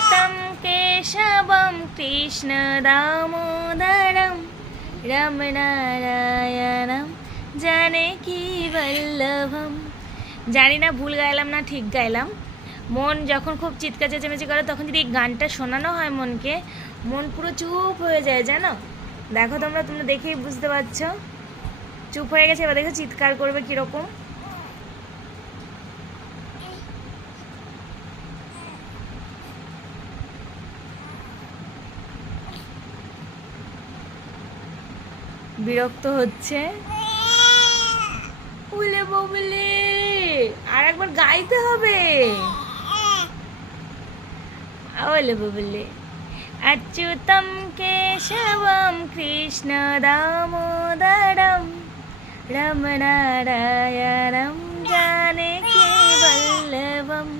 अच्युतं केशवं कृष्णदामोदरं रमनारायणं जानकीवल्लभं। জানি না ভুল গাইলাম না ঠিক গাইলাম। মন যখন খুব চিৎকার চেঁচামেচি করে তখন যদি এই গানটা শোনানো হয় মনকে, মন পুরো চুপ হয়ে যায় জানো। দেখো তোমরা দেখেই বুঝতে পারছো, চুপ হয়ে গেছে। এবার দেখো চিৎকার করবে কীরকম। বিরক্ত হচ্ছে বলে বলে আর একবার গাইতে হবে। বলে বলে अच्युतं केशवं कृष्णदामोदरं रमनारायणं जानकीवल्लभम्।